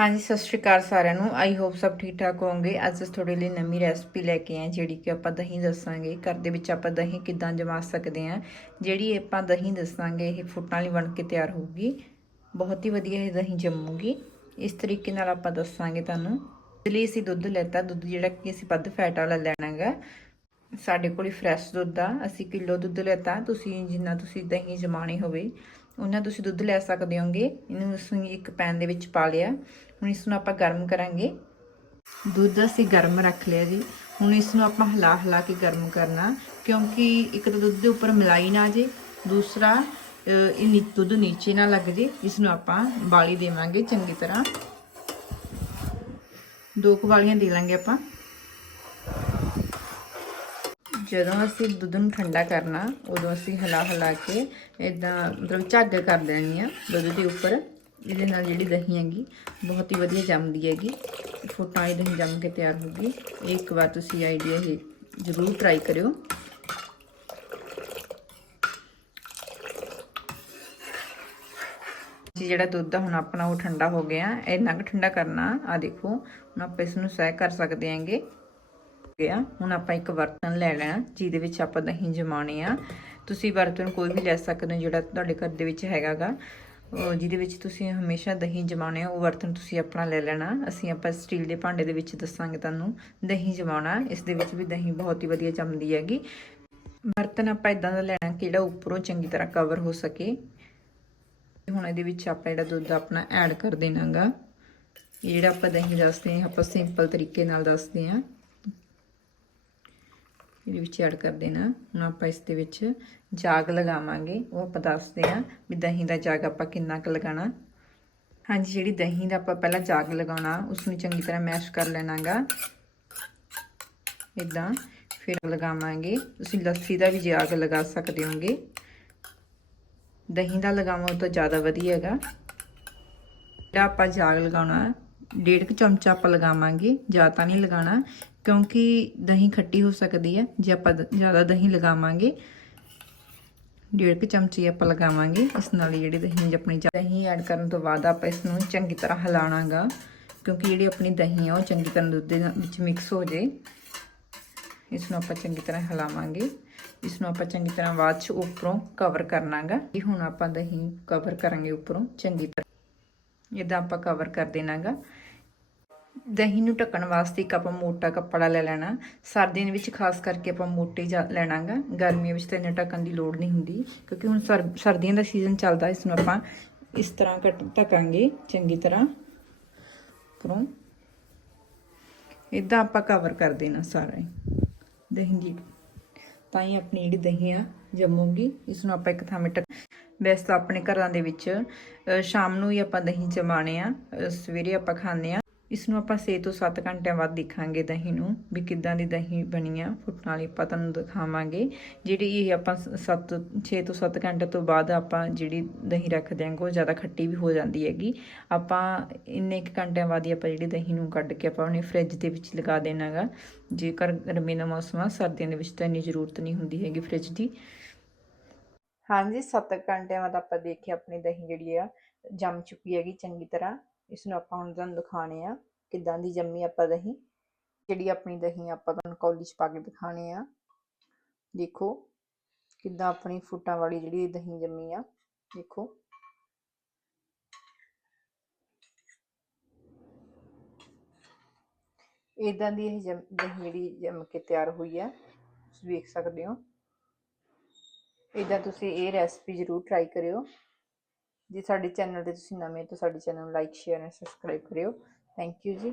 ਹਾਂਜੀ, ਸਤਿ ਸ਼੍ਰੀ ਅਕਾਲ ਸਾਰਿਆਂ ਨੂੰ। ਆਈ ਹੋਪ ਸਭ ਠੀਕ ਠਾਕ ਹੋਵੋਗੇ। ਅੱਜ ਅਸੀਂ ਤੁਹਾਡੇ ਲਈ ਨਵੀਂ ਰੈਸਪੀ ਲੈ ਕੇ ਆਏ ਜਿਹੜੀ ਕਿ ਆਪਾਂ ਦਹੀਂ ਦੱਸਾਂਗੇ। ਘਰ ਦੇ ਵਿੱਚ ਆਪਾਂ ਦਹੀਂ ਕਿੱਦਾਂ ਜਮਾ ਸਕਦੇ ਹਾਂ, ਜਿਹੜੀ ਆਪਾਂ ਦਹੀਂ ਦੱਸਾਂਗੇ, ਇਹ ਫੁੱਟਾਂ ਵਾਲੀ ਬਣ ਕੇ ਤਿਆਰ ਹੋਊਗੀ। ਬਹੁਤ ਹੀ ਵਧੀਆ ਇਹ ਦਹੀਂ ਜੰਮੂਗੀ। ਇਸ ਤਰੀਕੇ ਨਾਲ ਆਪਾਂ ਦੱਸਾਂਗੇ ਤੁਹਾਨੂੰ। ਇਸ ਲਈ ਅਸੀਂ ਦੁੱਧ ਲੈਤਾ। ਦੁੱਧ ਜਿਹੜਾ ਕਿ ਅਸੀਂ ਵੱਧ ਫੈਟ ਵਾਲਾ ਲੈਣਾਗਾ ਸਾਡੇ ਕੋਲ ਫਰੈਸ਼ ਦੁੱਧ ਆ। ਅਸੀਂ ਕਿਲੋ ਦੁੱਧ ਲੈਤਾ। ਤੁਸੀਂ ਜਿੰਨਾ ਤੁਸੀਂ ਦਹੀਂ ਜਮਾਣੀ ਹੋਵੇ। ਉਹਨਾਂ ਤੁਸੀਂ ਦੁੱਧ ਲੈ ਸਕਦੇ ਹੋਗੇ। ਇਹਨੂੰ ਅਸੀਂ ਇੱਕ ਪੈਨ ਦੇ ਵਿੱਚ ਪਾ ਲਿਆ। ਹੁਣ ਇਸ ਨੂੰ ਆਪਾਂ ਗਰਮ ਕਰਾਂਗੇ। ਦੁੱਧ ਅਸੀਂ ਗਰਮ ਰੱਖ ਲਿਆ ਜੀ। ਹੁਣ ਇਸ ਨੂੰ ਆਪਾਂ ਹਿਲਾ ਹਿਲਾ ਕੇ ਗਰਮ ਕਰਨਾ, ਕਿਉਂਕਿ ਇੱਕ ਤਾਂ ਦੁੱਧ ਦੇ ਉੱਪਰ ਮਲਾਈ ਨਾ ਜੇ, ਦੂਸਰਾ ਇਹ ਨੀ- ਦੁੱਧ ਨੀਚੇ ਨਾ ਲੱਗ ਜੇ, ਇਸ ਨੂੰ ਆਪਾਂ ਬਾਲੀ ਦੇਵਾਂਗੇ ਚੰਗੀ ਤਰ੍ਹਾਂ। ਦੋ ਕੁ ਵਾਲੀਆਂ ਦੇ ਲਾਂਗੇ ਆਪਾਂ। ਜਦੋਂ ਅਸੀਂ ਦੁੱਧ ਨੂੰ ਠੰਡਾ ਕਰਨਾ, ਉਦੋਂ ਅਸੀਂ ਹਲਾ ਹਲਾ ਕੇ ਇਦਾਂ ਮਤਲਬ ਝੱਗ ਕਰ ਦੇਣੀ ਆ ਦੁੱਧ ਦੇ ਉੱਪਰ। ਇਹਦੇ ਨਾਲ ਜਿਹੜੀ ਦਹੀਂ ਹੈਗੀ, ਬਹੁਤ ਹੀ ਵਧੀਆ ਜੰਮਦੀ ਹੈਗੀ। ਫੁੱਟਾਂ ਹੀ ਦਹੀਂ ਜੰਮ ਕੇ ਤਿਆਰ ਹੋਊਗੀ ਇਹ ਇੱਕ ਵਾਰ ਤੁਸੀਂ ਆਈਡੀਆ ਇਹ ਜ਼ਰੂਰ ਟਰਾਈ ਕਰਿਓ। ਜੀ, ਜਿਹੜਾ ਦੁੱਧ ਆ, ਹੁਣ ਆਪਣਾ ਉਹ ਠੰਡਾ ਹੋ ਗਿਆ। ਇੰਨਾ ਕੁ ਠੰਡਾ ਕਰਨਾ ਆ ਦੇਖੋ, ਹੁਣ ਆਪਾਂ ਇਸ ਨੂੰ ਸਹਿ ਕਰ ਸਕਦੇ ਹਾਂਗੇ। ਗਿਆ ਹੁਣ ਆਪਾਂ ਇੱਕ ਬਰਤਨ ਲੈ ਲੈਣਾ, ਜਿਹਦੇ ਵਿੱਚ ਆਪਾਂ ਦਹੀਂ ਜਮਾਉਣੇ ਆ। ਤੁਸੀਂ ਬਰਤਨ ਕੋਈ ਵੀ ਲੈ ਸਕਦੇ ਹੋ, ਜਿਹੜਾ ਤੁਹਾਡੇ ਘਰ ਦੇ ਵਿੱਚ ਹੈਗਾਗਾ। ਉਹ ਜਿਹਦੇ ਵਿੱਚ ਤੁਸੀਂ ਹਮੇਸ਼ਾ ਦਹੀਂ ਜਮਾਉਣੇ ਆ, ਉਹ ਬਰਤਨ ਤੁਸੀਂ ਆਪਣਾ ਲੈ ਲੈਣਾ। ਅਸੀਂ ਆਪਾਂ ਸਟੀਲ ਦੇ ਭਾਂਡੇ ਦੇ ਵਿੱਚ ਦੱਸਾਂਗੇ ਤੁਹਾਨੂੰ, ਦਹੀਂ ਜਮਾਉਣਾ। ਇਸ ਦੇ ਵਿੱਚ ਵੀ ਦਹੀਂ ਬਹੁਤ ਹੀ ਵਧੀਆ ਜੰਮਦੀ ਹੈਗੀ। ਬਰਤਨ ਆਪਾਂ ਇਦਾਂ ਦਾ ਲੈਣਾ ਕਿ ਜਿਹੜਾ ਉੱਪਰੋਂ ਚੰਗੀ ਤਰ੍ਹਾਂ ਕਵਰ ਹੋ ਸਕੇ। ਹੁਣ ਇਹਦੇ ਵਿੱਚ ਆਪਾਂ ਜਿਹੜਾ ਦੁੱਧ ਆਪਣਾ ਐਡ ਕਰ ਦੇਣਾਗਾ। ਇਹ ਜਿਹੜਾ ਆਪਾਂ ਦਹੀਂ ਦੱਸਦੇ ਹਾਂ, ਆਪਾਂ ਸਿੰਪਲ ਤਰੀਕੇ ਨਾਲ ਦੱਸਦੇ ਹਾਂ। ਇਹਦੇ ਵਿੱਚ ਐਡ ਕਰ ਦੇਣਾ ਹੁਣ ਆਪਾਂ ਇਸ ਦੇ ਵਿੱਚ ਜਾਗ ਲਗਾਵਾਂਗੇ, ਉਹ ਆਪਾਂ ਦੱਸਦੇ ਹਾਂ ਵੀ ਦਹੀਂ ਦਾ ਜਾਗ ਆਪਾਂ ਕਿੰਨਾ ਕੁ ਲਗਾਉਣਾ। ਹਾਂਜੀ, ਜਿਹੜੀ ਦਹੀਂ ਦਾ ਆਪਾਂ ਪਹਿਲਾਂ ਜਾਗ ਲਗਾਉਣਾ ਉਸ ਨੂੰ ਚੰਗੀ ਤਰ੍ਹਾਂ ਮੈਸ਼ ਕਰ ਲੈਣਾਗਾ। ਇਦਾਂ ਫਿਰ ਲਗਾਵਾਂਗੇ, ਤੁਸੀਂ ਲੱਸੀ ਦਾ ਵੀ ਜਾਗ ਲਗਾ ਸਕਦੇ ਹੋਗੇ। ਦਹੀਂ ਦਾ ਲਗਾਵਾਂ ਤਾਂ ਜ਼ਿਆਦਾ ਵਧੀਆ ਹੈਗਾ। ਜਿਹੜਾ ਆਪਾਂ ਜਾਗ ਲਗਾਉਣਾ ਡੇਢ ਕੁ ਚਮਚਾ ਆਪਾਂ ਲਗਾਵਾਂਗੇ, ਜ਼ਿਆਦਾ ਨਹੀਂ ਲਗਾਉਣਾ, ਕਿਉਂਕਿ ਦਹੀਂ ਖੱਟੀ ਹੋ ਸਕਦੀ ਹੈ, ਜੇ ਆਪਾਂ ਜ਼ਿਆਦਾ ਦਹੀਂ ਲਗਾਵਾਂਗੇ, ਡੇਢ ਕੁ ਚਮਚੇ ਆਪਾਂ ਲਗਾਵਾਂਗੇ, ਇਸ ਨਾਲ ਹੀ ਜਿਹੜੀ ਦਹੀਂ ਆਪਣੀ ਦਹੀਂ ਐਡ ਕਰਨ ਤੋਂ ਬਾਅਦ ਆਪਾਂ ਇਸ ਨੂੰ ਚੰਗੀ ਤਰ੍ਹਾਂ ਹਿਲਾਉਣਾਗਾ, ਕਿਉਂਕਿ ਜਿਹੜੀ ਆਪਣੀ ਦਹੀਂ ਆ, ਉਹ ਚੰਗੀ ਤਰ੍ਹਾਂ ਦੁੱਧ ਦੇ ਵਿੱਚ ਮਿਕਸ ਹੋ ਜੇ। ਇਸ ਨੂੰ ਆਪਾਂ ਚੰਗੀ ਤਰ੍ਹਾਂ ਹਿਲਾਵਾਂਗੇ, ਇਸ ਨੂੰ ਆਪਾਂ ਚੰਗੀ ਤਰ੍ਹਾਂ ਬਾਅਦ ਚ ਉੱਪਰੋਂ ਕਵਰ ਕਰਨਾਗਾ, ਇਹ ਹੁਣ ਆਪਾਂ ਦਹੀਂ ਕਵਰ ਕਰਾਂਗੇ ਉੱਪਰੋਂ ਚੰਗੀ ਤਰ੍ਹਾਂ। ਇਦਾਂ ਆਪਾਂ ਕਵਰ ਕਰ ਦੇਣਾਗਾ। ਦਹੀਂ ਨੂੰ ਢੱਕਣ ਵਾਸਤੇ ਇੱਕ ਆਪਾਂ ਮੋਟਾ ਕੱਪੜਾ ਲੈ ਲੈਣਾ। ਸਰਦੀਆਂ ਦੇ ਵਿੱਚ ਖਾਸ ਕਰਕੇ ਆਪਾਂ ਮੋਟੇ ਜਾ ਲੈਣਾਗਾ। ਗਰਮੀਆਂ ਵਿੱਚ ਤਾਂ ਇੰਨਾ ਢੱਕਣ ਦੀ ਲੋੜ ਨਹੀਂ ਹੁੰਦੀ, ਕਿਉਂਕਿ ਹੁਣ ਸਰ- ਸਰਦੀਆਂ ਦਾ ਸੀਜ਼ਨ ਚੱਲਦਾ, ਇਸ ਨੂੰ ਆਪਾਂ ਇਸ ਤਰ੍ਹਾਂ ਕੱਟ ਢੱਕਾਂਗੇ, ਚੰਗੀ ਤਰ੍ਹਾਂ। ਉੱਪਰੋਂ ਇਦਾਂ ਆਪਾਂ ਕਵਰ ਕਰ ਦੇਣਾ ਸਾਰਾ ਹੀ। ਦਹੀਂ ਦੀ, ਤਾਂ ਹੀ ਆਪਣੀ ਜਿਹੜੀ ਦਹੀਂ ਆ ਜੰਮੂਗੀ। ਇਸ ਨੂੰ ਆਪਾਂ ਇੱਕ ਥਾਂ ਮਿੱਟ ਵੈਸੇ ਤਾਂ ਆਪਣੇ ਘਰਾਂ ਦੇ ਵਿੱਚ ਸ਼ਾਮ ਨੂੰ ਹੀ ਆਪਾਂ ਦਹੀਂ ਜਮਾਣੇ ਆ। ਸਵੇਰੇ ਆਪਾਂ ਖਾਂਦੇ ਆ। ਇਸ ਨੂੰ ਆਪਾਂ 6 ਤੋਂ 7 ਘੰਟਿਆਂ ਬਾਅਦ ਦੇਖਾਂਗੇ ਦਹੀਂ ਨੂੰ, ਵੀ ਕਿੱਦਾਂ ਦੀ ਦਹੀਂ ਬਣੀ ਆ, ਫੁੱਟਣ ਵਾਲੀ ਆਪਾਂ ਤੁਹਾਨੂੰ ਦਿਖਾਵਾਂਗੇ। ਜਿਹੜੀ ਇਹ ਆਪਾਂ 7 6 ਤੋਂ 7 ਘੰਟੇ ਤੋਂ ਬਾਅਦ ਆਪਾਂ ਜਿਹੜੀ ਦਹੀਂ ਰੱਖਦੇ ਆਂ ਉਹ ਜ਼ਿਆਦਾ ਖੱਟੀ ਵੀ ਹੋ ਜਾਂਦੀ ਹੈਗੀ। ਆਪਾਂ ਇੰਨੇ ਕੁ ਘੰਟਿਆਂ ਬਾਅਦ ਹੀ ਆਪਾਂ ਜਿਹੜੀ ਦਹੀਂ ਨੂੰ ਕੱਢ ਕੇ ਆਪਾਂ ਉਹਨੇ ਫ੍ਰਿਜ ਦੇ ਵਿੱਚ ਲਗਾ ਦੇਣਾਗਾ। ਜੇਕਰ ਗਰਮੀ ਦਾ ਮੌਸਮ ਆ, ਸਰਦੀਆਂ ਦੇ ਵਿੱਚ ਤਾਂ ਇੰਨੀ ਜ਼ਰੂਰਤ ਨਹੀਂ ਹੁੰਦੀ ਹੈਗੀ ਫ੍ਰਿਜ ਦੀ। ਹਾਂਜੀ 7 ਘੰਟਿਆਂ ਬਾਅਦ ਆਪਾਂ ਦੇਖਿਆ ਆਪਣੀ ਦਹੀਂ ਜਿਹੜੀ ਆ, ਜੰਮ ਚੁੱਕੀ ਹੈਗੀ ਚੰਗੀ ਤਰ੍ਹਾਂ। ਇਸ ਨੂੰ ਆਪਾਂ ਹੁਣ ਤੁਹਾਨੂੰ ਦਿਖਾਣੇ ਆ, ਕਿੱਦਾਂ ਦੀ ਜੰਮੀ ਆਪਾਂ ਦਹੀਂ। ਜਿਹੜੀ ਆਪਣੀ ਦਹੀਂ ਆਪਾਂ ਤੁਹਾਨੂੰ ਕੌਲੀ 'ਚ ਪਾ ਕੇ ਦਿਖਾਣੇ ਆ। ਦੇਖੋ, ਕਿੱਦਾਂ ਆਪਣੀ ਫੁੱਟਾਂ ਵਾਲੀ ਜਿਹੜੀ ਦਹੀਂ ਜੰਮੀ ਆ, ਦੇਖੋ। ਇਦਾਂ ਦੀ ਇਹ ਜੰਮ- ਦਹੀਂ ਜਿਹੜੀ ਜੰਮ ਕੇ ਤਿਆਰ ਹੋਈ ਆ, ਤੁਸੀਂ ਵੇਖ ਸਕਦੇ ਹੋ। ਇਦਾਂ ਤੁਸੀਂ ਇਹ ਰੈਸਪੀ ਜ਼ਰੂਰ ਟਰਾਈ ਕਰਿਓ। ਜੇ ਸਾਡੇ ਚੈਨਲ ਤੇ ਤੁਸੀਂ ਨਵੇਂ ਤਾਂ ਸਾਡੇ ਚੈਨਲ ਨੂੰ ਲਾਈਕ ਸ਼ੇਅਰ ਐਂਡ ਸਬਸਕ੍ਰਾਈਬ ਕਰਿਓ। ਥੈਂਕ ਯੂ ਜੀ।